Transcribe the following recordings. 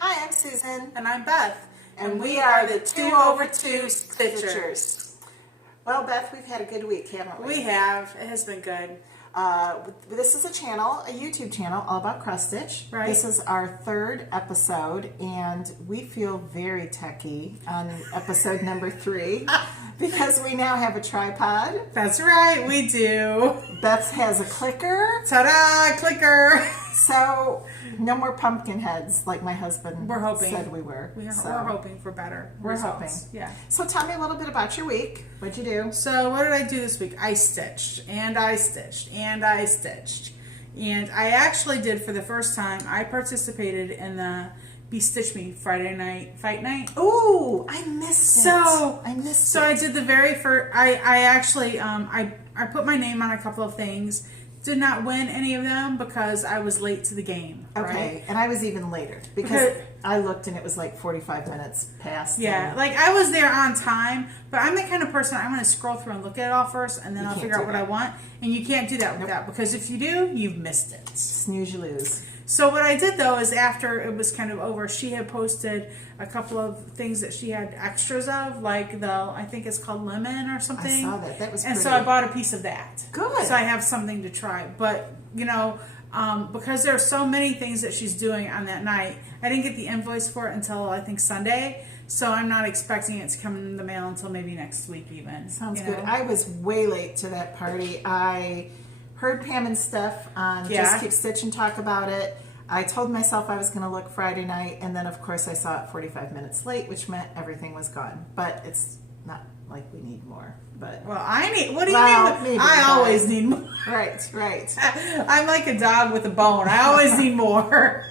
Hi, I'm Susan. And I'm Beth. And we are the 2 over 2 Stitchers. Well, Beth, we've had a good week, haven't we? We have. It has been good. This is a channel, a YouTube channel, all about cross stitch. Right. This is our third episode, and we feel very techy on episode number 3 because we now have a tripod. That's right, we do. Beth has a clicker. Ta-da! Clicker! So, no more pumpkin heads like my husband We're hoping. said we were. We're So, hoping for better we're results. hoping. Yeah. So tell me a little bit about your week. What'd you do? So what did I do this week? I stitched, and I stitched, and I stitched. And I actually did, for the first time, I participated in the Be Stitch Me Friday night fight night. Ooh, I missed it. I missed it. I did the very first. I actually I put my name on a couple of things. Did not win any of them because I was late to the game. Okay, right? and I was even later because I looked and it was like 45 minutes past. Yeah, like I was there on time, but I'm the kind of person I'm going to scroll through and look at it all first, and then I'll figure out what I want. And you can't do that with that because if you do, you've missed it. Snooze, you lose. So what I did though is after it was kind of over, she had posted a couple of things that she had extras of, like I think it's called lemon or something. I saw that. That was and pretty. so I bought a piece of that. Good. So I have something to try. But you know, because there are so many things that she's doing on that night, I didn't get the invoice for it until I think Sunday. So I'm not expecting it to come in the mail until maybe next week even. Sounds good. I was way late to that party. I heard Pam and Steph on Just Keep Stitching talk about it. I told myself I was going to look Friday night, and then of course I saw it 45 minutes late, which meant everything was gone. But it's not like we need more. But well, I need. What do you mean? Maybe, I always need more. Right. I'm like a dog with a bone. I always need more.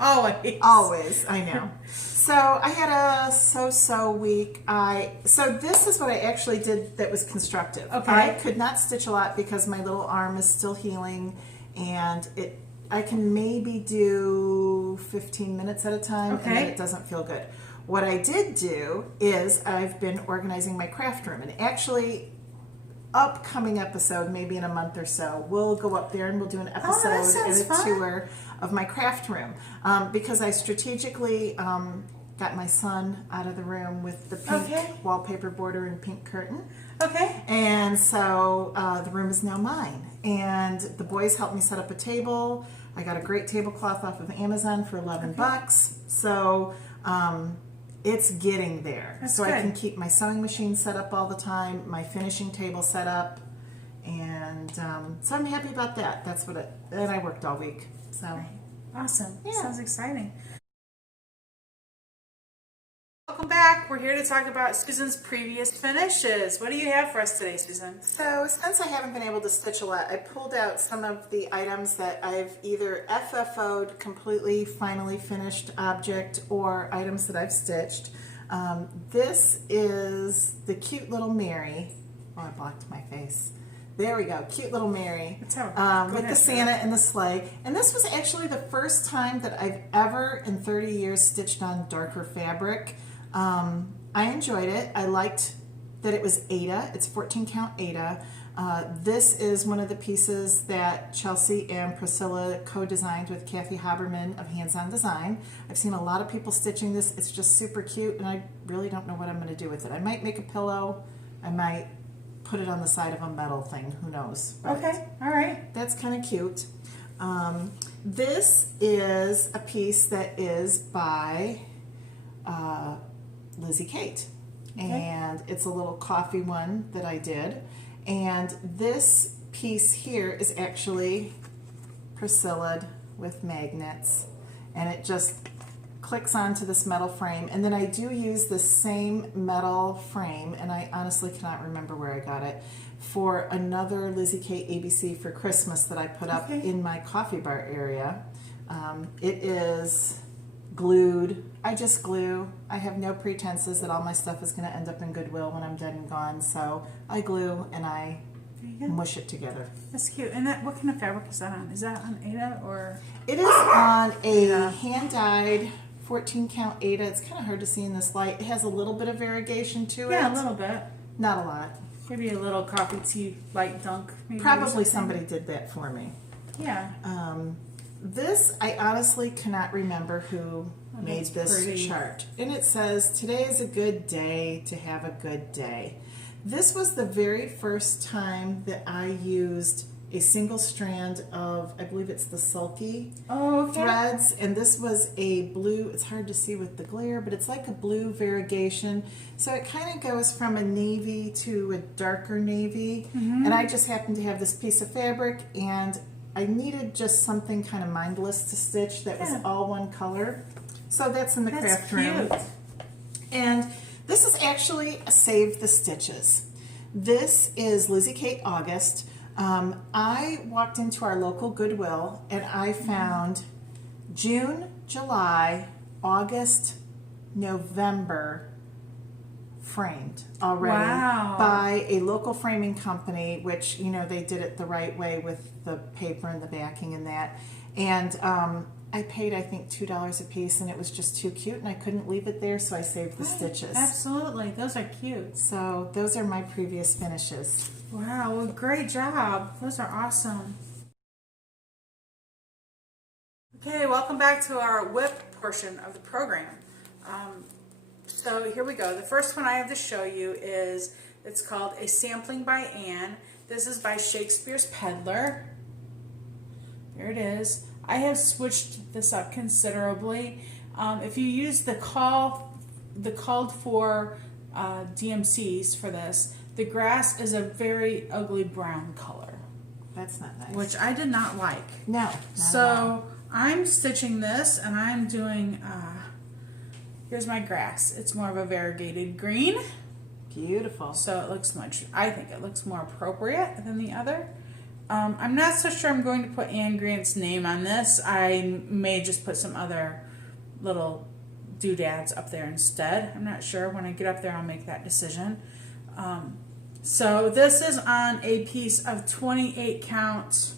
Always. I know. So I had a so-so week. So this is what I actually did that was constructive. Okay. I could not stitch a lot because my little arm is still healing, and I can maybe do 15 minutes at a time, and then it doesn't feel good. What I did do is I've been organizing my craft room, and actually upcoming episode, maybe in a month or so, we'll go up there and we'll do an episode and a tour of my craft room, because I strategically got my son out of the room with the pink wallpaper border and pink curtain. Okay. And so the room is now mine, and the boys helped me set up a table. I got a great tablecloth off of Amazon for $11. So it's getting there. That's so good. I can keep my sewing machine set up all the time, my finishing table set up, and so I'm happy about that. That's what and I worked all week. So awesome. Yeah. Sounds exciting. Welcome back. We're here to talk about Susan's previous finishes. What do you have for us today, Susan? So since I haven't been able to stitch a lot, I pulled out some of the items that I've either FFO'd, completely finally finished object, or items that I've stitched. This is the cute little Mary. Oh, I blocked my face. There we go, cute little Mary with the Santa and the sleigh. And this was actually the first time that I've ever in 30 years stitched on darker fabric. I enjoyed it. I liked that it was Aida. It's 14 count Aida. This is one of the pieces that Chelsea and Priscilla co-designed with Kathy Haberman of Hands On Design. I've seen a lot of people stitching this. It's just super cute, and I really don't know what I'm going to do with it. I might make a pillow. I might put it on the side of a metal thing. Who knows? But okay. All right. that's kind of cute. This is a piece that is by Lizzie Kate, and it's a little coffee one that I did, and this piece here is actually Priscilla'd with magnets, and it just clicks onto this metal frame. And then I do use the same metal frame, and I honestly cannot remember where I got it, for another Lizzie Kate ABC for Christmas that I put up in my coffee bar area. It is glued. I just glue. I have no pretenses that all my stuff is going to end up in Goodwill when I'm dead and gone, so I glue and I mush it together. That's cute. And what kind of fabric is that on? Is that on Aida or? It is on a hand-dyed 14 count Aida. It's kind of hard to see in this light. It has a little bit of variegation to it. Yeah, a little bit. Not a lot. Maybe a little coffee tea light dunk. Maybe, probably somebody did that for me. Yeah. This, I honestly cannot remember who made this pretty. chart. And it says, today is a good day to have a good day. This was the very first time that I used a single strand of, I believe it's the Sulky threads, and this was a blue, it's hard to see with the glare, but it's like a blue variegation. So it kind of goes from a navy to a darker navy, and I just happened to have this piece of fabric, and I needed just something kind of mindless to stitch that was all one color. So that's in the craft room. And this is actually a Save the Stitches. This is Lizzie Kate August. I walked into our local Goodwill and I found June, July, August, November framed already by a local framing company, which, you know, they did it the right way with the paper and the backing and that. And I paid, I think, $2 a piece, and it was just too cute, and I couldn't leave it there, so I saved the stitches. Absolutely. Those are cute. So those are my previous finishes. Wow, well, great job. Those are awesome. Okay, welcome back to our whip portion of the program. So here we go. The first one I have to show you is, it's called A Sampling by Anne. This is by Shakespeare's Peddler. There it is. I have switched this up considerably. If you use the called for DMCs for this, the grass is a very ugly brown color. That's not nice. Which I did not like. No. So I'm stitching this, and I'm doing, here's my grass. It's more of a variegated green. Beautiful. So it looks I think it looks more appropriate than the other. I'm not so sure I'm going to put Anne Grant's name on this. I may just put some other little doodads up there instead. I'm not sure. When I get up there, I'll make that decision. So this is on a piece of 28 count.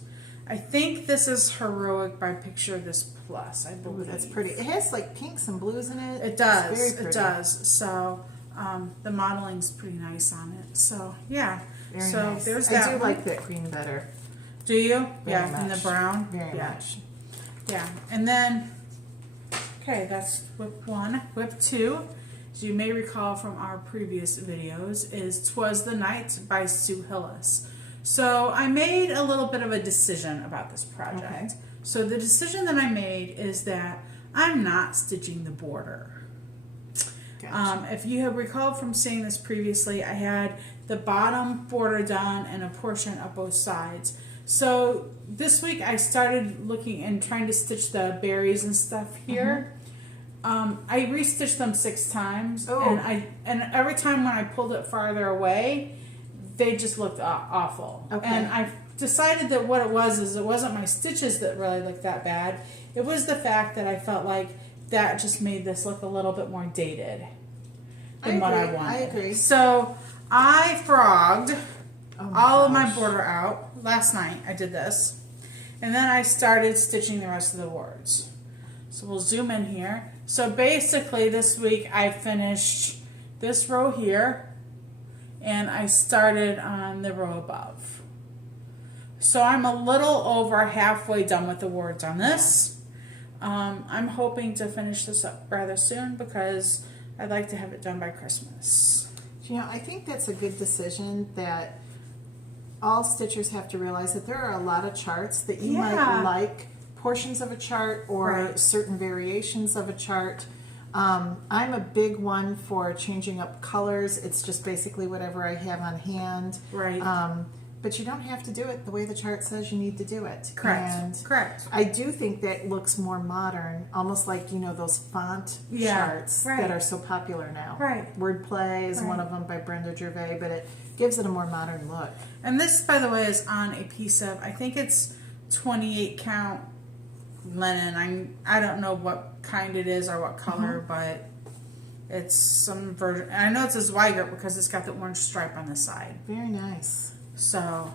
I think this is Heroic by Picture This Plus, I believe. Ooh, that's pretty. It has like pinks and blues in it. It does. It's very pretty. It does. So the modeling's pretty nice on it. So yeah. Very so nice. There's that. I do one. like that green better. Do you? Very In the much. brown? Very yeah. much. Yeah. And then, okay, that's whip 1. Whip 2, as you may recall from our previous videos, is 'Twas the Night by Sue Hillis. So I made a little bit of a decision about this project. Okay. So the decision that I made is that I'm not stitching the border. Gotcha. If you have recalled from seeing this previously, I had the bottom border done and a portion of both sides. So this week I started looking and trying to stitch the berries and stuff here. I restitched them 6 times, and every time when I pulled it farther away, they just looked awful. Okay. And I decided that what it was is it wasn't my stitches that really looked that bad. It was the fact that I felt like that just made this look a little bit more dated than what I wanted. I agree. So I frogged all of my border out. Last night I did this. And then I started stitching the rest of the words. So we'll zoom in here. So basically this week I finished this row here, and I started on the row above. So I'm a little over halfway done with the words on this. I'm hoping to finish this up rather soon because I'd like to have it done by Christmas. You know, I think that's a good decision, that all stitchers have to realize that there are a lot of charts that you might like portions of a chart or certain variations of a chart. I'm a big one for changing up colors. It's just basically whatever I have on hand. Right. But you don't have to do it the way the chart says you need to do it. Correct. And Correct. I do think that looks more modern, almost like, you know, those font charts that are so popular now. Right. Wordplay is one of them by Brenda Gervais, but it gives it a more modern look. And this, by the way, is on a piece of, I think it's 28 count linen. I don't know what kind it is or what color, but it's some version. And I know it's a Zweigert because it's got the orange stripe on the side. Very nice. So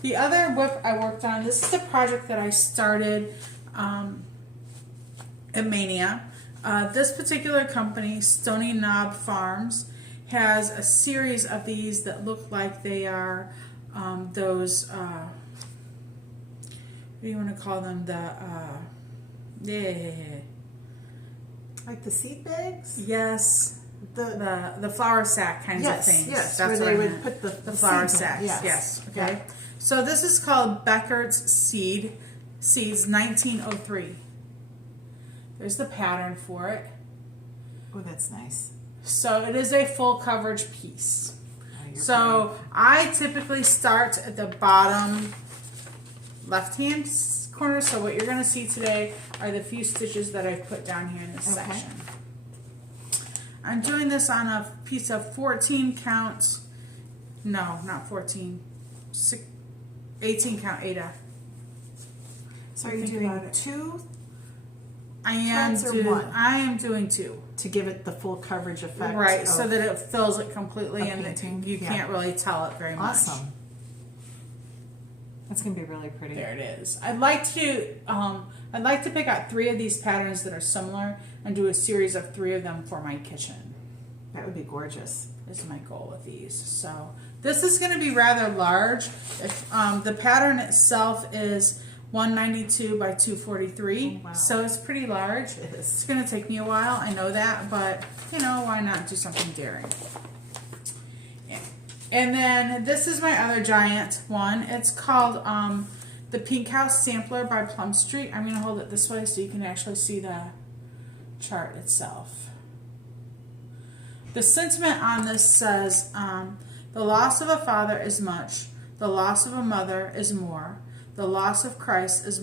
the other whip I worked on, this is a project that I started at Mania. This particular company, Stony Knob Farms, has a series of these that look like they are those, what do you want to call them? Like the seed bags? Yes. The flour sack kinds of things. Yes, that's where what they I would meant. put the flour seeds in. sacks. Yes. Yes. Okay. Yeah. So this is called Becker's Seeds 1903. There's the pattern for it. Oh, that's nice. So it is a full coverage piece. Oh, so I typically start at the bottom left-hand corner. So what you're going to see today are the few stitches that I've put down here in this section. I'm doing this on a piece of 14 count. No, not 14. 18 count Ada. So are you doing two? I am one? I am doing two. To give it the full coverage effect. Right, so that it fills it completely and you Yeah. can't really tell it very much. Awesome. That's going to be really pretty. There it is. I'd like to pick out 3 of these patterns that are similar and do a series of 3 of them for my kitchen. That would be gorgeous. Is my goal with these. So this is going to be rather large. If, the pattern itself is 192 by 243, wow. so it's pretty large. It is. It's going to take me a while, I know that, but you know, why not do something daring? Yeah. And then this is my other giant one. It's called the Pink House Sampler by Plum Street. I'm going to hold it this way so you can actually see the chart itself. The sentiment on this says, the loss of a father is much, the loss of a mother is more, the loss of Christ is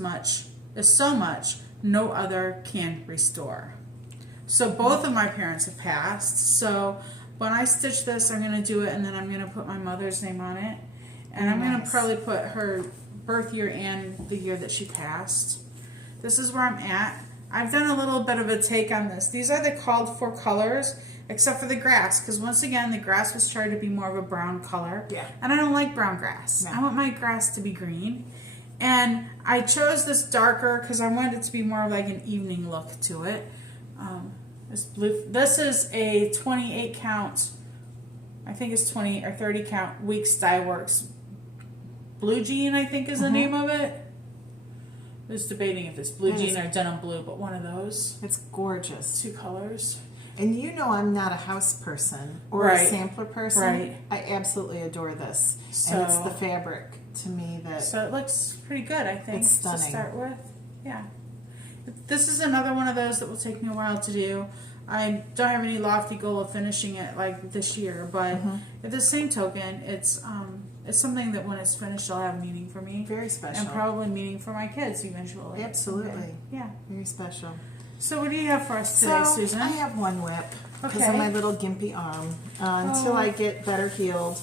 so much, no other can restore. So both of my parents have passed. So when I stitch this, I'm going to do it, and then I'm going to put my mother's name on it. And I'm going to probably put her birth year and the year that she passed. This is where I'm at. I've done a little bit of a take on this. These are the called for colors, except for the grass, because once again, the grass was trying to be more of a brown color. Yeah. And I don't like brown grass. No. I want my grass to be green. And I chose this darker because I wanted it to be more of like an evening look to it. This blue. This is a 28 count. I think it's 20 or 30 count Weeks Dye Works Blue Jean, I think is the name of it. I was debating if it's blue jean or denim blue, but one of those. It's gorgeous. 2 colors. And you know I'm not a house person or a sampler person. Right. I absolutely adore this. So, and it's the fabric to me that... So it looks pretty good, I think, it's stunning. to start with. Yeah. This is another one of those that will take me a while to do. I don't have any lofty goal of finishing it like this year, but at the same token, it's something that when it's finished, will have meaning for me. Very special. And probably meaning for my kids eventually. Absolutely. Okay. Yeah. Very special. So what do you have for us today, Susan? I have one whip because Okay. of my little gimpy arm until I get better healed.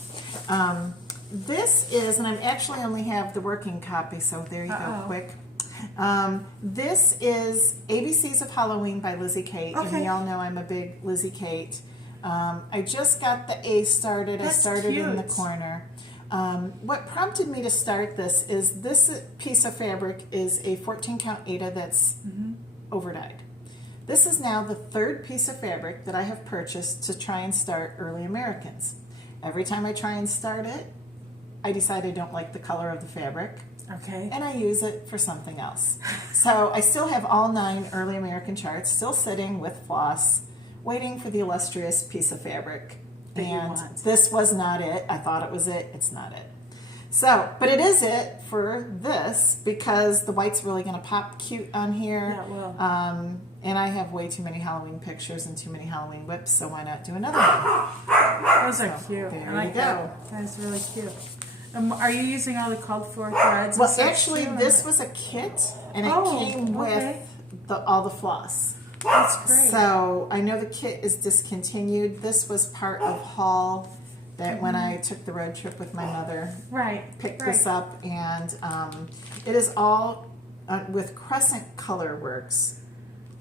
This is, and I actually only have the working copy, so there you go, quick. This is ABCs of Halloween by Lizzie Kate, and y'all know I'm a big Lizzie Kate. I just got the A started. That's I started in the cute. corner. What prompted me to start this is this piece of fabric is a 14 count Ada that's overdyed. This is now the 3rd piece of fabric that I have purchased to try and start Early Americans. Every time I try and start it, I decide I don't like the color of the fabric. Okay. And I use it for something else. So I still have all 9 Early American charts still sitting with floss, waiting for the illustrious piece of fabric. That you And want. this was not it. I thought it was it. It's not it. So, but it is it for this because the white's really going to pop cute on here. Yeah, it will. And I have way too many Halloween pictures and too many Halloween whips, so why not do another one? Those are cute. there I like you that. go. That's really cute. Are you using all the called for threads? and Well, such actually, too, or this not? was a kit, and it Oh, came okay. with all the floss. That's great. So I know the kit is discontinued. This was part of haul that when I took the road trip with my mother, picked this up, and it is all with Crescent Colorworks,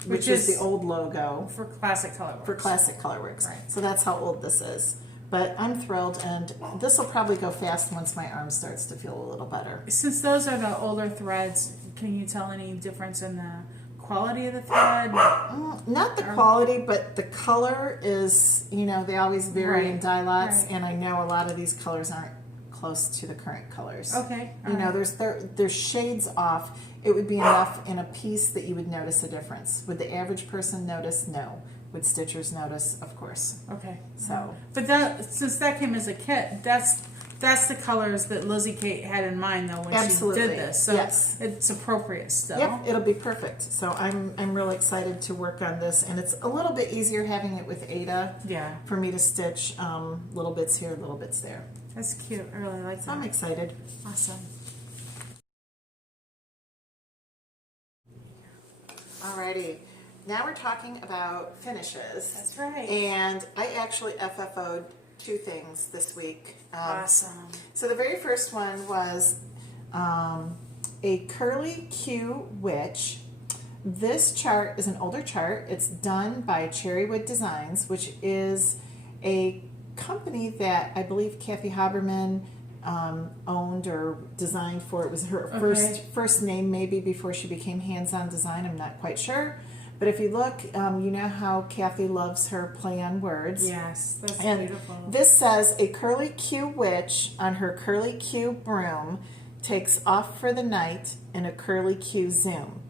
which is the old logo for Classic Colorworks. for Classic Colorworks. Right. So that's how old this is. But I'm thrilled, and this will probably go fast once my arm starts to feel a little better. Since those are the older threads, can you tell any difference in the quality of the thread? Not the quality, but the color is, you know, they always vary in dye lots, and I know a lot of these colors aren't close to the current colors. Okay. You know, there's shades off. It would be enough in a piece that you would notice a difference. Would the average person notice? No. Would stitchers notice? Of course. Okay. So, but that, since that came as a kit, that's the colors that Lizzie Kate had in mind though when absolutely. she did this. So yes. it's appropriate still. Yep, it'll be perfect. So I'm really excited to work on this, and it's a little bit easier having it with Ada. Yeah. For me to stitch little bits here, little bits there. That's cute. I really like So that. I'm excited. Awesome. Alrighty, now we're talking about finishes. That's right. And I actually FFO'd 2 things this week. Awesome. So the very first one was a curly Q witch. This chart is an older chart. It's done by Cherrywood Designs, which is a company that I believe Kathy Haberman owned or designed for. It was her first name maybe before she became hands-on design. I'm not quite sure. But if you look, you know how Kathy loves her play on words. Yes, that's and beautiful. This says, a curly Q witch on her curly Q broom takes off for the night in a curly Q zoom.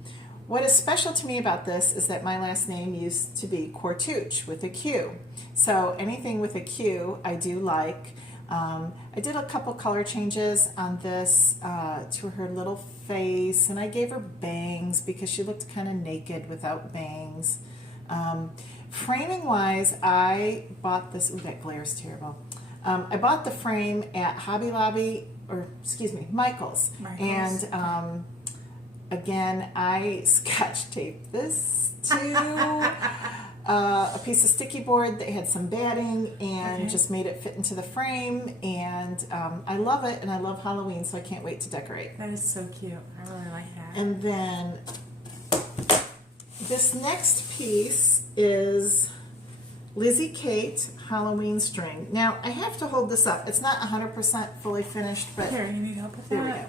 What is special to me about this is that my last name used to be Cottage with a Q. So anything with a Q I do like. I did a couple color changes on this to her little face, and I gave her bangs because she looked kind of naked without bangs. Framing wise, I bought this. Ooh, that glare's terrible. I bought the frame at Hobby Lobby, or excuse me, Michael's. And again, I scotch taped this to a piece of sticky board that had some batting and just made it fit into the frame. And I love it, and I love Halloween, so I can't wait to decorate. That is so cute. I really like that. And then this next piece is Lizzie Kate Halloween string. Now, I have to hold this up. It's not 100% fully finished, but here, you need help with there we that? go.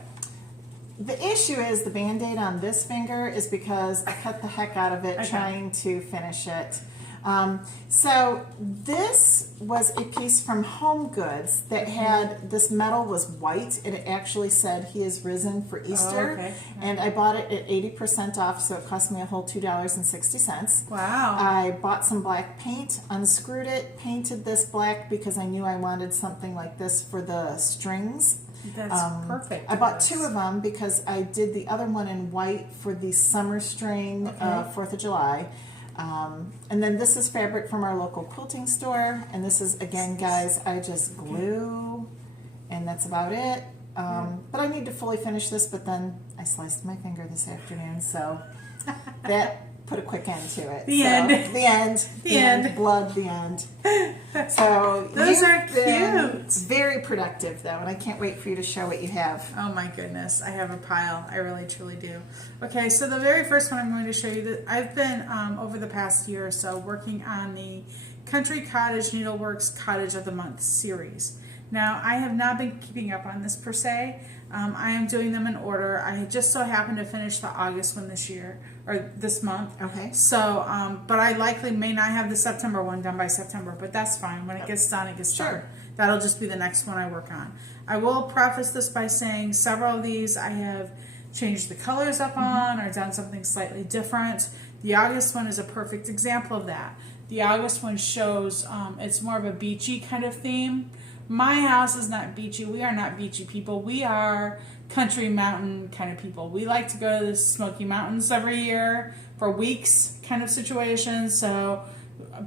The issue is the Band-Aid on this finger is because I cut the heck out of it trying to finish it. So this was a piece from Home Goods that had, this metal was white, and it actually said he is risen for Easter. And I bought it at 80% off, so it cost me a whole $2.60. Wow. I bought some black paint, unscrewed it, painted this black because I knew I wanted something like this for the strings. That's perfect. I bought 2 of them because I did the other one in white for the summer string 4th of July. And then this is fabric from our local quilting store. And this is, again, guys, I just glue, and that's about it. But I need to fully finish this, but then I sliced my finger this afternoon, so that put a quick end to it. The end. The end. The end. Blood, the end. So those are cute. Very productive, though, and I can't wait for you to show what you have. Oh my goodness, I have a pile. I really truly do. Okay, so the very first one I'm going to show you, that I've been over the past year or so working on the Country Cottage Needleworks Cottage of the Month series. Now, I have not been keeping up on this per se. I am doing them in order. I just so happened to finish the August one this year, or this month. Okay. So, but I likely may not have the September one done by September, but that's fine. When it gets done, it gets done. That'll just be the next one I work on. I will preface this by saying several of these I have changed the colors up on or done something slightly different. The August one is a perfect example of that. The August one shows, it's more of a beachy kind of theme. My house is not beachy. We are not beachy people. We are country mountain kind of people. We like to go to the Smoky Mountains every year for weeks kind of situations. So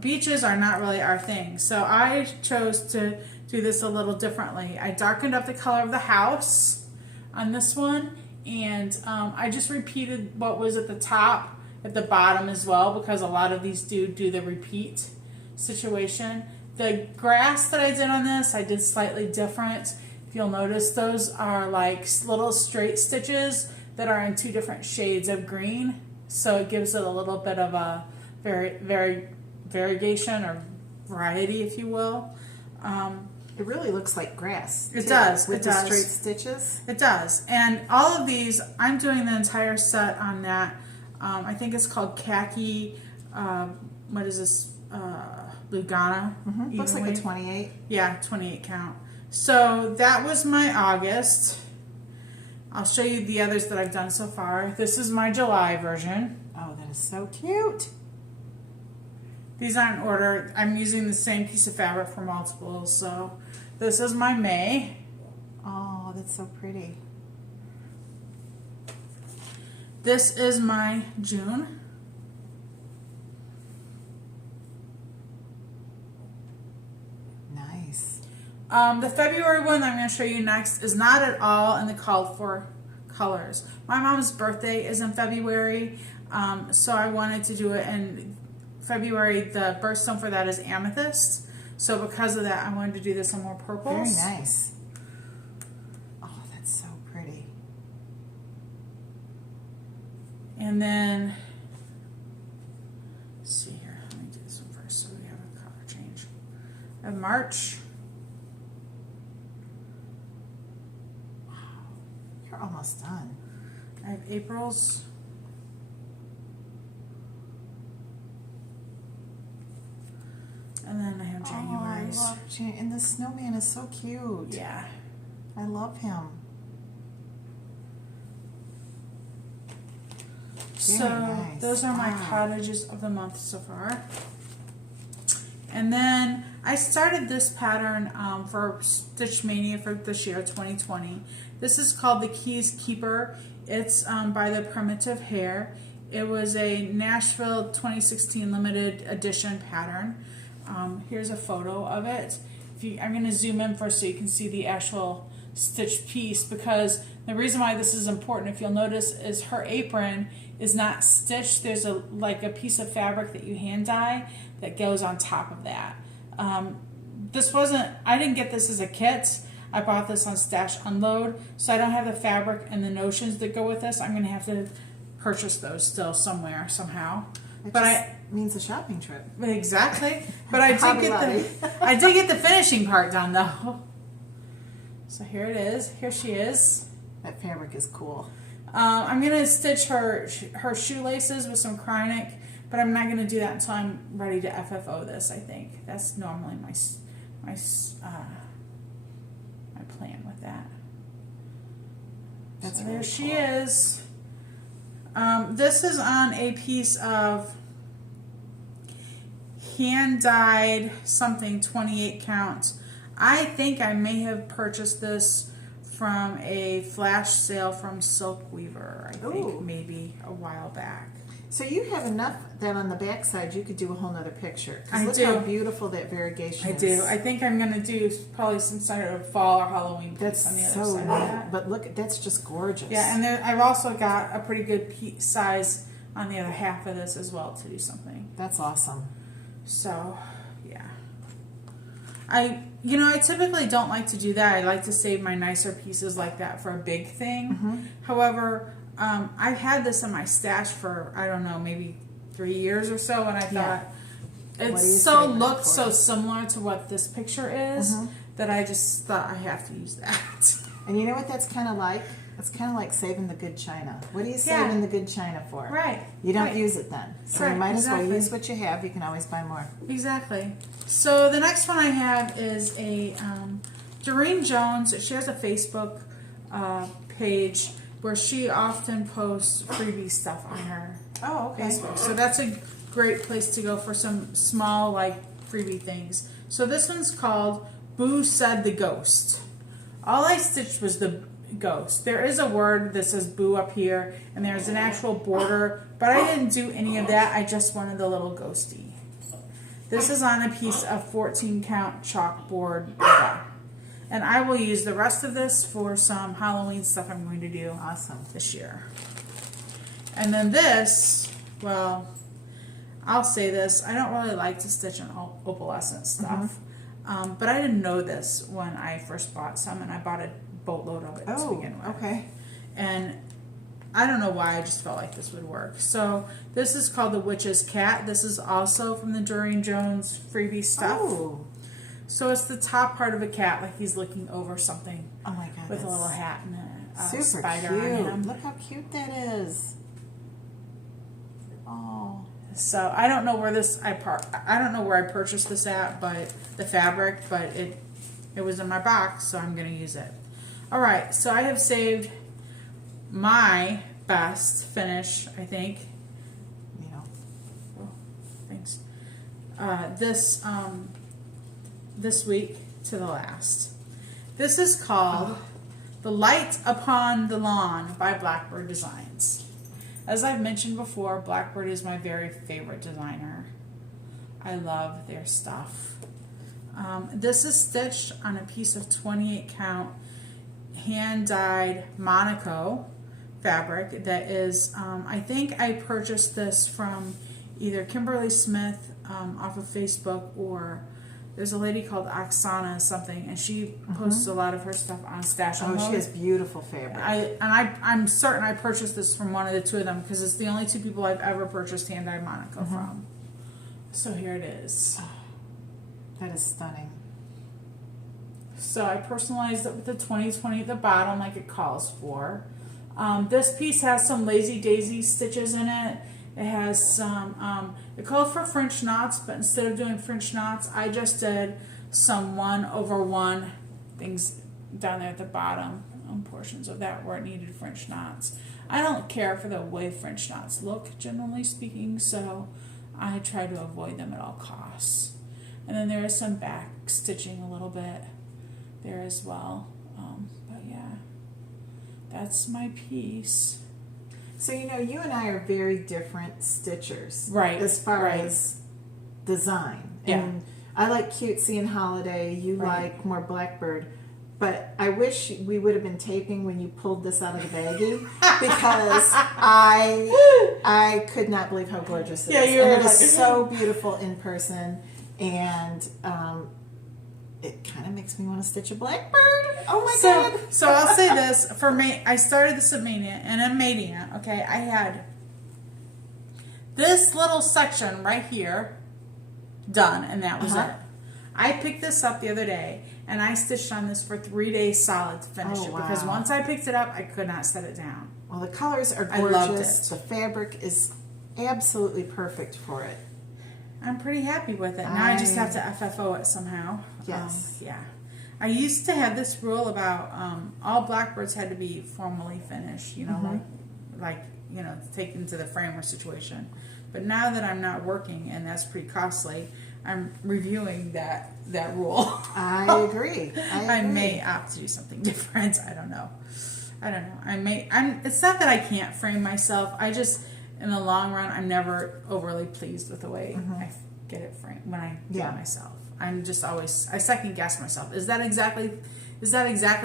beaches are not really our thing. So I chose to do this a little differently. I darkened up the color of the house on this one. And I just repeated what was at the top, at the bottom as well, because a lot of these do the repeat situation. The grass that I did on this, I did slightly different. If you'll notice, those are like little straight stitches that are in 2 different shades of green. So it gives it a little bit of a variegation or variety, if you will. It really looks like grass. It does. With It the does. straight stitches. It does. And all of these, I'm doing the entire set on that. I think it's called khaki. What is this? Lugana. Looks like a 28. Yeah, 28 count. So that was my August. I'll show you the others that I've done so far. This is my July version. Oh, that is so cute. These aren't ordered. I'm using the same piece of fabric for multiples. So this is my May. Oh, that's so pretty. This is my June. Nice. The February one that I'm going to show you next is not at all in the called for colors. My mom's birthday is in February, so I wanted to do it in February. The birthstone for that is amethyst. So because of that, I wanted to do this in more purples. Very nice. Oh, that's so pretty. And then, let's see here. Let me do this one first so we have a color change. I have March. You're almost done. I have April's. And then I have January's. Oh, I love and the snowman is so cute. Yeah. I love him. So nice. those are my Wow. cottages of the month so far. And then I started this pattern for Stitch Mania for this year, 2020. This is called the Keys Keeper. It's by the Primitive Hare. It was a Nashville 2016 limited edition pattern. Here's a photo of it. I'm going to zoom in first so you can see the actual stitched piece, because the reason why this is important, if you'll notice, is her apron is not stitched. There's a piece of fabric that you hand dye that goes on top of that. I didn't get this as a kit. I bought this on Stash Unload, so I don't have the fabric and the notions that go with this. I'm going to have to purchase those still somewhere, somehow. It means a shopping trip. Exactly. But I did get the finishing part done though. So here it is. Here she is. That fabric is cool. I'm gonna stitch her shoelaces with some Krynic, but I'm not gonna do that until I'm ready to FFO this. I think that's normally my plan with that. That's so really there she cool. is. This is on a piece of hand-dyed something 28 count. I think I may have purchased this from a flash sale from Silk Weaver. I think Ooh. maybe a while back. So you have enough that on the back side you could do a whole nother picture. 'Cause I look do. how beautiful that variegation is. I do. I think I'm gonna do probably some sort of fall or Halloween piece That's on the other so side neat. of that. But look, that's just gorgeous. Yeah, and then I've also got a pretty good size on the other half of this as well to do something. That's awesome. So, yeah. I typically don't like to do that. I like to save my nicer pieces like that for a big thing. Mm-hmm. However, I've had this in my stash for, I don't know, maybe 3 years or so, and I thought What are you it saving it looked for? so similar to what this picture is Mhm. that I just thought I have to use that. And you know what that's kind of like? It's kind of like saving the good china. What are you Yeah. saving the good china for? Right. You don't Right. use it then. So you Right, might as well exactly. use what you have. You can always buy more. Exactly. So the next one I have is a Durene Jones. She has a Facebook page where she often posts freebie stuff on her Oh, okay. Facebook. So that's a great place to go for some small freebie things. So this one's called Boo Said the Ghost. All I stitched was the ghost. There is a word that says boo up here, and there's an actual border, but I didn't do any of that. I just wanted the little ghosty. This is on a piece of 14 count chalkboard, and I will use the rest of this for some Halloween stuff I'm going to do Awesome. this year. And then this, well, I'll say this, I don't really like to stitch on opalescent stuff, but I didn't know this when I first bought some, and I bought a boatload of it to Oh, begin with. okay. And I don't know why, I just felt like this would work. So this is called the Witch's Cat. This is also from the Durene Jones freebie stuff. Oh. So it's the top part of a cat, like he's looking over something Oh my God. with a that's little hat and a super spider cute. on him. Look how cute that is. Oh. So I don't know where I don't know where I purchased this at, but the fabric, but It was in my box, so I'm going to use it. All right, so I have saved my best finish, I think. You know. Oh, thanks. This week to the last. This is called The Light Upon the Lawn by Blackbird Designs. As I've mentioned before, Blackbird is my very favorite designer. I love their stuff. This is stitched on a piece of 28 count hand-dyed Monaco fabric that is, I think I purchased this from either Kimberly Smith off of Facebook, or there's a lady called Oksana something, and she posts a lot of her stuff on Stash and Oh, she has beautiful fabric. I'm certain I purchased this from one of the two of them because it's the only two people I've ever purchased hand-dyed Monaco from. So here it is. That is stunning. So I personalized it with the 2020 at the bottom like it calls for. This piece has some Lazy Daisy stitches in it. It has some, it called for French knots, but instead of doing French knots, I just did some 1/1 things down there at the bottom on portions of that where it needed French knots. I don't care for the way French knots look, generally speaking, so I try to avoid them at all costs. And then there is some back stitching a little bit there as well. But yeah, that's my piece. So, you know, you and I are very different stitchers. Right. As far as design. Yeah. And I like cutesy and holiday. You like more Blackbird. But I wish we would have been taping when you pulled this out of the baggie because I could not believe how gorgeous it is. you were And it is so beautiful in person. And it kind of makes me want to stitch a Blackbird. Oh my God. So I'll say this for me. I started this at Mania, and in Mania, okay, I had this little section right here done, and that was it. I picked this up the other day, and I stitched on this for 3 days solid to finish it because once I picked it up, I could not set it down. Well, the colors are gorgeous. I loved it. The fabric is absolutely perfect for it. I'm pretty happy with it. Now I just have to FFO it somehow. Yes. Yeah. I used to have this rule about all Blackbirds had to be formally finished, you know, like, you know, taken to the framer situation. But now that I'm not working, and that's pretty costly, I'm reviewing that rule. I agree. I may opt to do something different. I don't know. It's not that I can't frame myself. I just, in the long run, I'm never overly pleased with the way I get it framed when I do it myself. I'm just always, I second guess myself. Is that exactly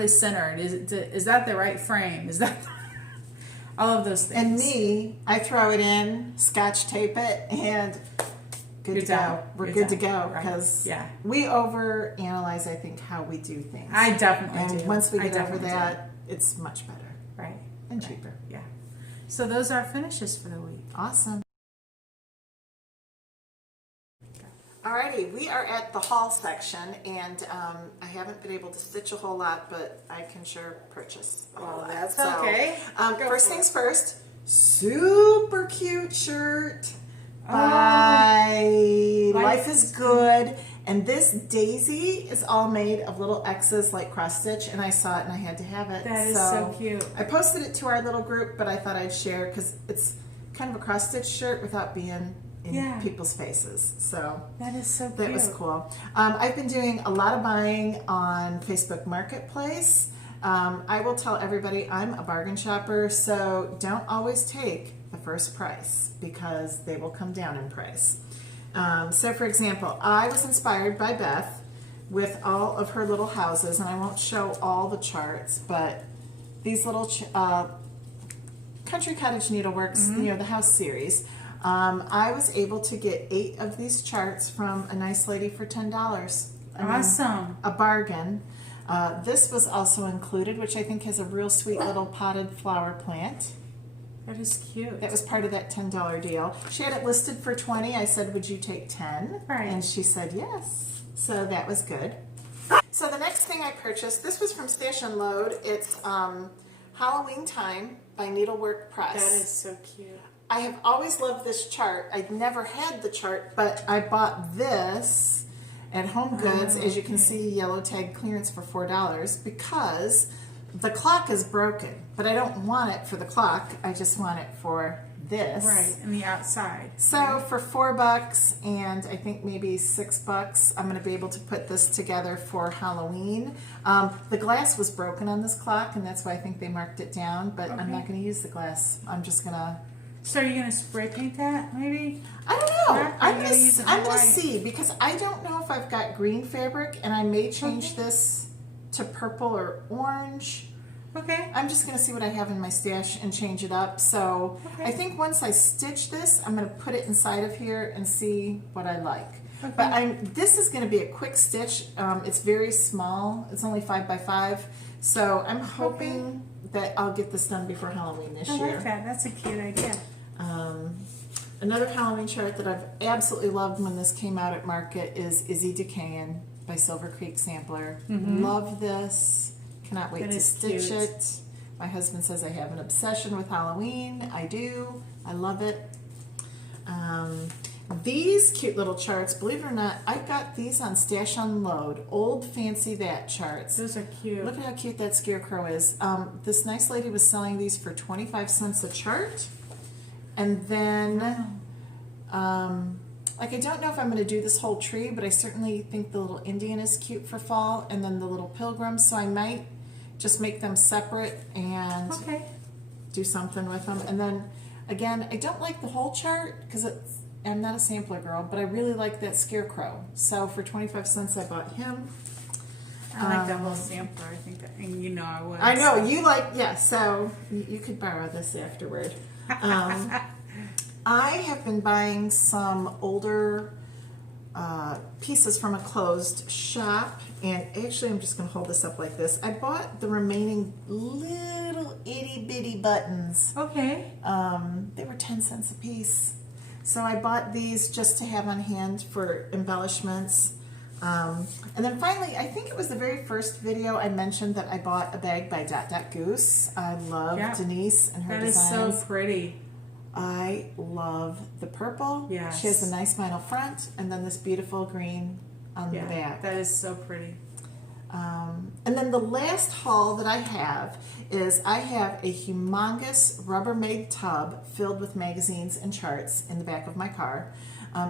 centered? Is that the right frame? Is that all of those things? And me, I throw it in, Scotch tape it, and good to go. We're good to go because we over analyze, I think, how we do things. I definitely do. And once we get over that, it's much better. Right. And cheaper. Yeah. So those are finishes for the week. Awesome. Alrighty, we are at the haul section, and I haven't been able to stitch a whole lot, but I can sure purchase a whole lot. That's So, okay. First things first, super cute shirt by Life is Good. And this daisy is all made of little X's like cross stitch, and I saw it and I had to have it. That is so cute. I posted it to our little group, but I thought I'd share because it's kind of a cross stitch shirt without being in people's faces. So that is so cute. That was cool. I've been doing a lot of buying on Facebook Marketplace. I will tell everybody I'm a bargain shopper, so don't always take the first price because they will come down in price. So for example, I was inspired by Beth with all of her little houses, and I won't show all the charts, but these little Country Cottage Needleworks, you know, the house series. I was able to get 8 of these charts from a nice lady for $10. Awesome. A bargain. This was also included, which I think has a real sweet little potted flower plant. That is cute. That was part of that $10 deal. She had it listed for $20. I said, would you take 10? Right. And she said yes. So that was good. So the next thing I purchased, this was from Stash and Load. It's Halloween Time by Needlework Press. That is so cute. I have always loved this chart. I'd never had the chart, but I bought this At Home Goods, as you can see, yellow tag clearance for $4 because the clock is broken, but I don't want it for the clock. I just want it for this. Right, and the outside. So for $4 and I think maybe $6, I'm going to be able to put this together for Halloween. The glass was broken on this clock, and that's why I think they marked it down, but I'm not going to use the glass. I'm just going to... So are you going to spray paint that, maybe? I don't know. Yeah, I'm gonna see, because I don't know if I've got green fabric, and I may change this to purple or orange. Okay. I'm just gonna see what I have in my stash and change it up. So I think once I stitch this, I'm gonna put it inside of here and see what I like. Okay. But this is gonna be a quick stitch. It's very small. It's only 5 by 5. So I'm hoping that I'll get this done before Halloween this year. I like that. That's a cute idea. Another Halloween chart that I've absolutely loved when this came out at market is Izzy Decayan by Silver Creek Sampler. Love this. Cannot wait to stitch it. My husband says I have an obsession with Halloween. I do. I love it. These cute little charts, believe it or not, I got these on Stash Unload. Old Fancy That charts. Those are cute. Look at how cute that scarecrow is. This nice lady was selling these for 25 cents a chart. And then, like, I don't know if I'm going to do this whole tree, but I certainly think the little Indian is cute for fall, and then the little pilgrims, so I might just make them separate and do something with them. And then, again, I don't like the whole chart, because I'm not a sampler girl, but I really like that scarecrow. So for 25 cents, I bought him. I like that whole sampler. I think that, and you know I would. I know, you like, yeah, so you could borrow this afterward. I have been buying some older pieces from a closed shop, and actually I'm just going to hold this up like this. I bought the remaining little itty bitty buttons. Okay. They were 10 cents a piece. So I bought these just to have on hand for embellishments. And then finally, I think it was the very first video I mentioned that I bought a bag by Dot Dot Goose. I love Denise and her designs. That is so pretty. I love the purple. Yes. She has a nice vinyl front and then this beautiful green on the back. That is so pretty. And then the last haul that I have is I have a humongous Rubbermaid tub filled with magazines and charts in the back of my car.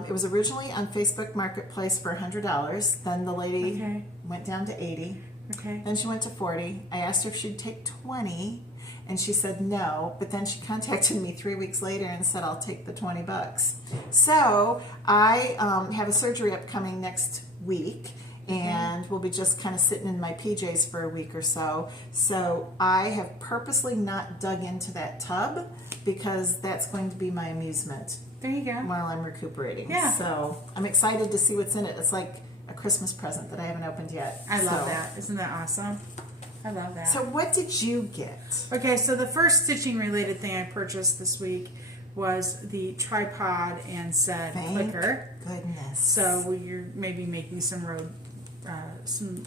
It was originally on Facebook Marketplace for $100. Then the lady went down to $80. Okay. Then she went to $40. I asked her if she'd take $20, and she said no. But then she contacted me 3 weeks later and said, I'll take the $20. So I have a surgery upcoming next week, and we'll be just kind of sitting in my PJs for a week or so. So I have purposely not dug into that tub because that's going to be my amusement. There you go. While I'm recuperating. Yeah. So I'm excited to see what's in it. It's like a Christmas present that I haven't opened yet. I love that. Isn't that awesome? I love that. So what did you get? Okay, so the first stitching related thing I purchased this week was the tripod and said clicker. Goodness. So you're maybe making some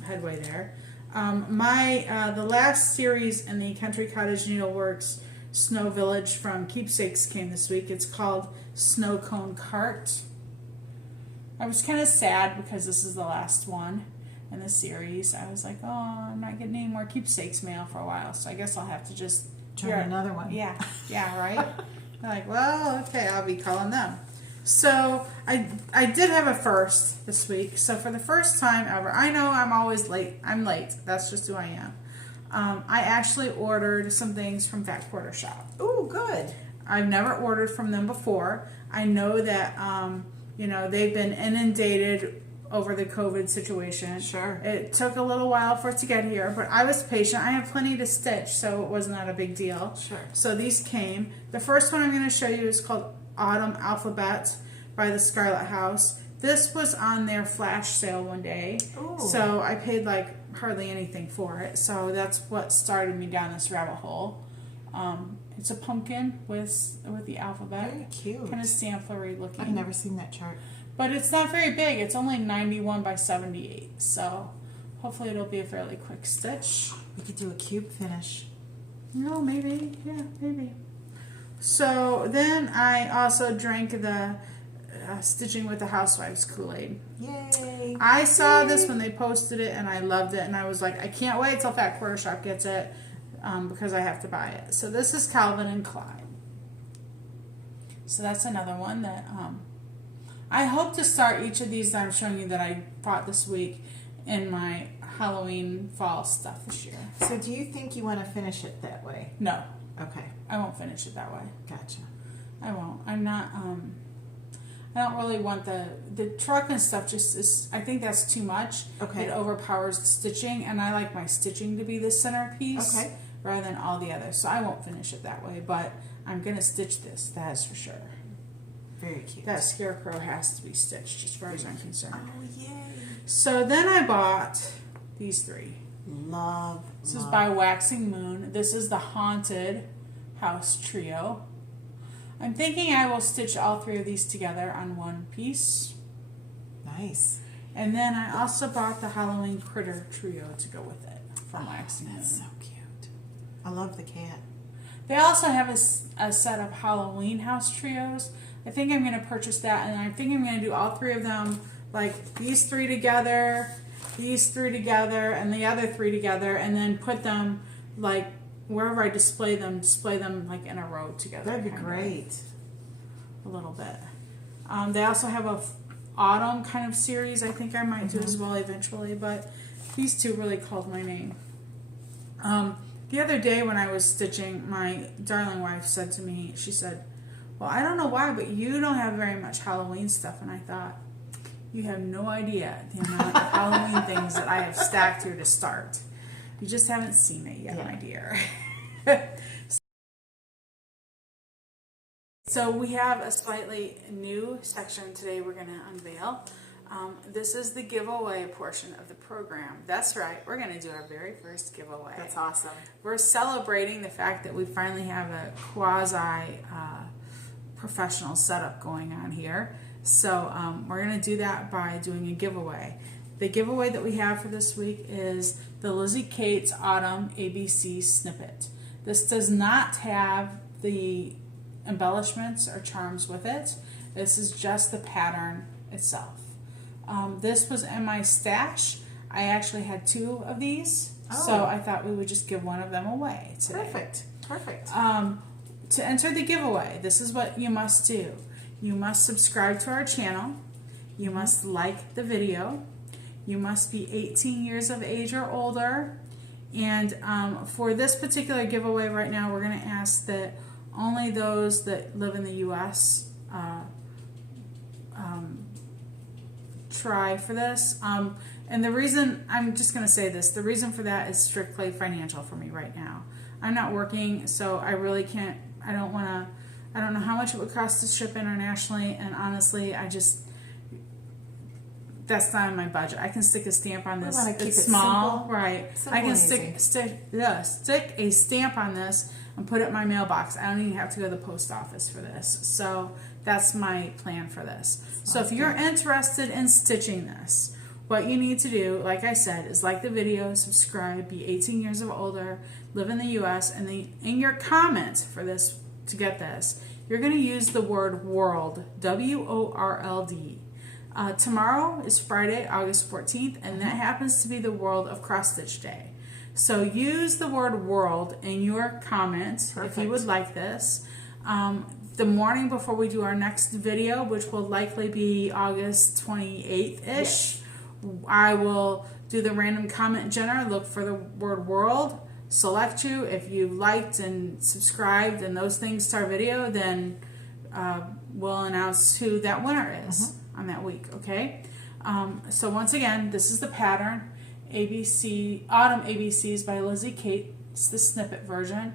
headway there. The last series in the Country Cottage Needleworks Snow Village from Keepsakes came this week. It's called Snow Cone Cart. I was kind of sad because this is the last one in the series. I was like, oh, I'm not getting any more Keepsakes mail for a while, so I guess I'll have to just join another one. Yeah, right? I'm like, well, okay, I'll be calling them. So I did have a first this week. So for the first time ever, I know I'm always late. I'm late. That's just who I am. I actually ordered some things from Fat Quarter Shop. Oh, good. I've never ordered from them before. I know that, they've been inundated over the COVID situation. Sure. It took a little while for it to get here, but I was patient. I have plenty to stitch, so it was not a big deal. Sure. So these came. The first one I'm going to show you is called Autumn Alphabet by the Scarlet House. This was on their flash sale one day. Ooh. So I paid like hardly anything for it. So that's what started me down this rabbit hole. It's a pumpkin with the alphabet. Very cute. Kind of samplery looking. I've never seen that chart. But it's not very big. It's only 91 by 78. So hopefully it'll be a fairly quick stitch. We could do a cube finish. No, maybe. Yeah, maybe. So then I also drank the Stitching with the Housewives Kool-Aid. Yay! I saw this when they posted it and I loved it, and I was like, I can't wait till Fat Quarter Shop gets it because I have to buy it. So this is Calvin and Klein. So that's another one that I hope to start each of these that I'm showing you that I bought this week in my Halloween fall stuff this year. So do you think you want to finish it that way? No, Okay, I won't finish it that way. gotcha. I won't. I'm not. I don't really want the truck and stuff. Just is. I think that's too much. Okay. It overpowers the stitching, and I like my stitching to be the centerpiece Okay. rather than all the others. So I won't finish it that way. But I'm gonna stitch this. That is for sure. Very cute. That scarecrow has to be stitched, as far as I'm concerned. Oh, yay. So then I bought these three. Love. This is by Waxing Moon. This is the Haunted House Trio. I'm thinking I will stitch all three of these together on one piece. Nice. And then I also bought the Halloween Critter Trio to go with it from Waxing Moon. That's so cute. I love the cat. They also have a set of Halloween House Trios. I think I'm going to purchase that, and I think I'm going to do all three of them, like these three together, these three together, and the other three together, and then put them like wherever I display them like in a row together. That'd be kind of, great. a little bit. They also have a autumn kind of series I think I might do as well eventually, but these two really called my name. The other day when I was stitching, my darling wife said to me, she said, well, I don't know why, but you don't have very much Halloween stuff. And I thought, you have no idea the amount of Halloween things that I have stacked here to start. You just haven't seen it yet, my dear. So we have a slightly new section today we're going to unveil. This is the giveaway portion of the program. That's right, we're going to do our very first giveaway. That's awesome. We're celebrating the fact that we finally have a quasi professional setup going on here. So we're going to do that by doing a giveaway. The giveaway that we have for this week is the Lizzie Kate's Autumn ABC Snippet. This does not have the embellishments or charms with it. This is just the pattern itself. This was in my stash. I actually had two of these, so I thought we would just give one of them away today. Perfect. Perfect. To enter the giveaway, this is what you must do. You must subscribe to our channel. You must like the video. You must be 18 years of age or older. And for this particular giveaway right now, we're going to ask that only those that live in the U.S. Try for this. And the reason, I'm just going to say this, the reason for that is strictly financial for me right now. I'm not working, so I really can't, I don't know how much it would cost to ship internationally, and honestly, that's not in my budget. I can stick a stamp on this. Keep It's it small, simple, right? simple I can and stick a stamp on this and put it in my mailbox. I don't even have to go to the post office for this. So that's my plan for this. So if you're interested in stitching this, what you need to do, like I said, is like the video, subscribe, be 18 years of older, live in the U.S., and in your comments for this, to get this, you're going to use the word WORLD, W-O-R-L-D. Tomorrow is Friday, August 14th, and that happens to be the World of Cross Stitch Day. So use the word WORLD in your comments if you would like this. The morning before we do our next video, which will likely be August 28th-ish, I will do the random comment generator, look for the word WORLD, select you. If you liked and subscribed and those things to our video, then we'll announce who that winner is on that week, okay? So once again, this is the pattern, Autumn ABCs by Lizzie Kate. It's the snippet version.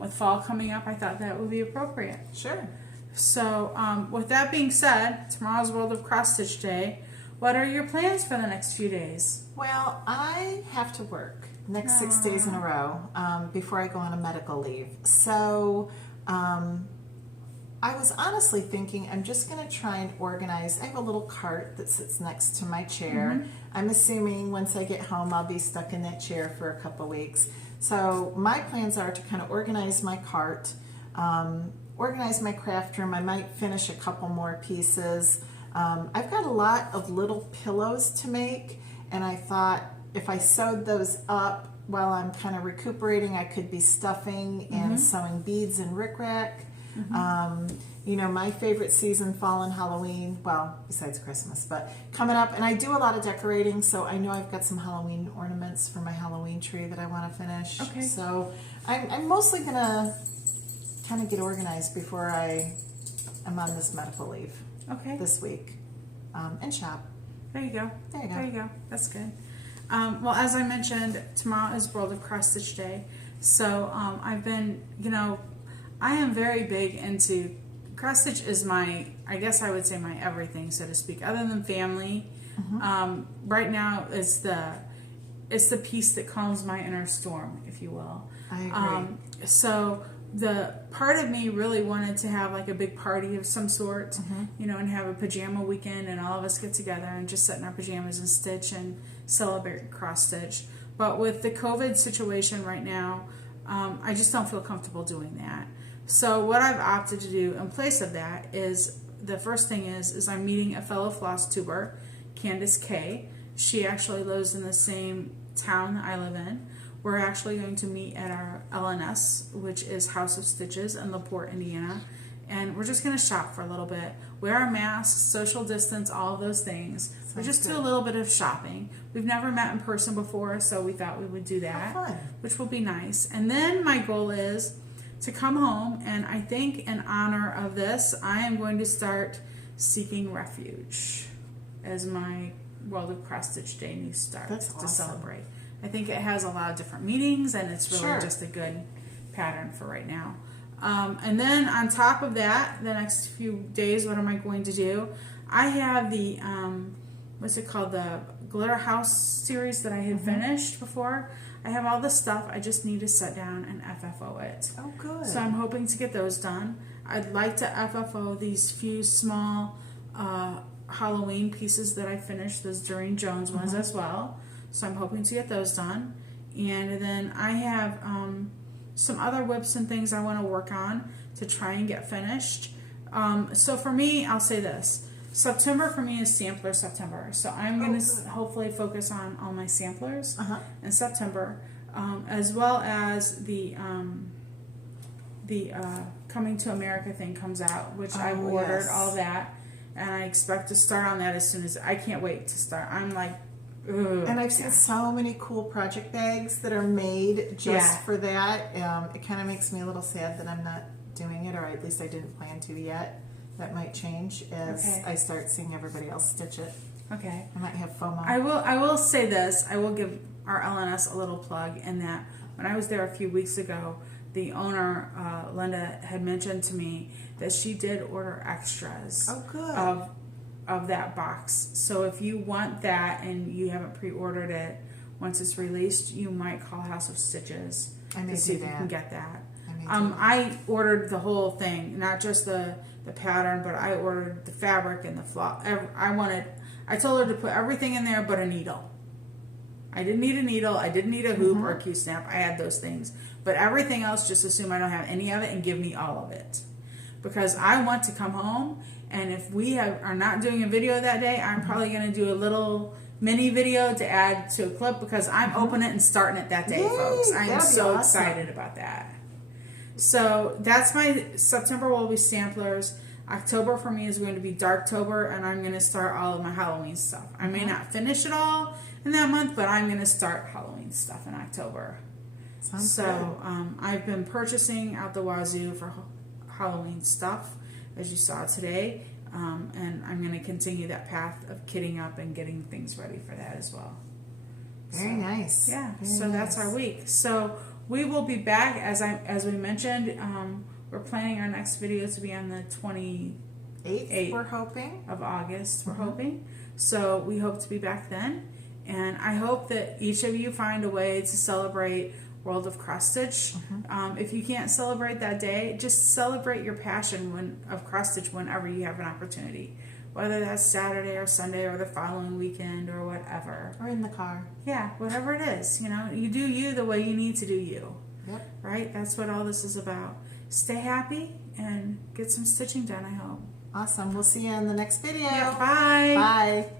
With fall coming up, I thought that would be appropriate. Sure. So with that being said, tomorrow's World of Cross Stitch Day. What are your plans for the next few days? Well, I have to work next 6 days in a row before I go on a medical leave. So I was honestly thinking I'm just going to try and organize. I have a little cart that sits next to my chair. I'm assuming once I get home I'll be stuck in that chair for a couple weeks. So my plans are to kind of organize my cart organize my craft room. I might finish a couple more pieces. I've got a lot of little pillows to make, and I thought if I sewed those up while I'm kind of recuperating, I could be stuffing and sewing beads and rickrack. You know, my favorite season, fall and Halloween, well, besides Christmas, but coming up, and I do a lot of decorating, so I know I've got some Halloween ornaments for my Halloween tree that I want to finish. Okay. So I'm mostly going to kind of get organized before I'm on this medical leave this week, and shop. There you go. There you go. There you go. That's good. Well, as I mentioned, tomorrow is World of Cross Stitch Day. So I've been, you know, I am very big into cross stitch. Is my, I guess I would say, my everything, so to speak, other than family. Right now it's the piece that calms my inner storm, if you will. I agree. So the part of me really wanted to have like a big party of some sort, you know, and have a pajama weekend and all of us get together and just sit in our pajamas and stitch and celebrate cross stitch. But with the COVID situation right now, I just don't feel comfortable doing that. So what I've opted to do in place of that is, the first thing is I'm meeting a fellow Flosstuber, Candace K. She actually lives in the same town that I live in. We're actually going to meet at our LNS, which is House of Stitches in LaPorte, Indiana. And we're just going to shop for a little bit. Wear our masks, social distance, all of those things. We'll just do a little bit of shopping. We've never met in person before, so we thought we would do that, which will be nice. And then my goal is to come home, and I think in honor of this, I am going to start Seeking Refuge as my World of Cross Stitch Day new start to celebrate. I think it has a lot of different meanings, and it's really just a good pattern for right now. And then on top of that, the next few days, what am I going to do? I have the, what's it called? The Glitter House series that I had finished before. I have all the stuff. I just need to sit down and FFO it. Oh, good. So I'm hoping to get those done. I'd like to FFO these few small Halloween pieces that I finished, those Durene Jones ones as well. So I'm hoping to get those done. And then I have some other whips and things I want to work on to try and get finished. So for me, I'll say this. September for me is sampler September. So I'm going to hopefully focus on all my samplers in September, as well as the Coming to America thing comes out, which I've ordered all that. And I expect to start on that as soon as, I can't wait to start. I'm like, ugh. And I've seen so many cool project bags that are made just for that. It kind of makes me a little sad that I'm not doing it, or at least I didn't plan to yet. That might change as I start seeing everybody else stitch it. Okay. I might have FOMO. I will say this. I will give our LNS a little plug in that when I was there a few weeks ago, the owner, Linda, had mentioned to me that she did order extras of that box. So if you want that and you haven't pre-ordered it, once it's released, you might call House of Stitches to see if you can get that. I ordered the whole thing, not just the pattern, but I ordered the fabric and the floss. I told her to put everything in there but a needle. I didn't need a needle. I didn't need a hoop or a Q-snap. I had those things. But everything else, just assume I don't have any of it and give me all of it. Because I want to come home, and if we are not doing a video that day, I'm probably going to do a little mini video to add to a clip, because I'm opening it and starting it that day, folks. I am so excited about that. So that's my September will be samplers. October for me is going to be Darktober, and I'm going to start all of my Halloween stuff. I may not finish it all in that month, but I'm going to start Halloween stuff in October. Sounds good. I've been purchasing out the wazoo for Halloween stuff, as you saw today, and I'm going to continue that path of kitting up and getting things ready for that as well. Very nice. Yeah, Very so that's our week. So we will be back, as we mentioned. We're planning our next video to be on the 28th. We're hoping of August. We're hoping. So we hope to be back then, and I hope that each of you find a way to celebrate World of Cross Stitch. If you can't celebrate that day, just celebrate your passion of cross stitch whenever you have an opportunity, whether that's Saturday or Sunday or the following weekend or whatever. Or in the car. Yeah, whatever it is. You know, you do you the way you need to do you. Yep. Right? That's what all this is about. Stay happy and get some stitching done, I hope. Awesome. We'll see you in the next video. Yeah, bye. Bye.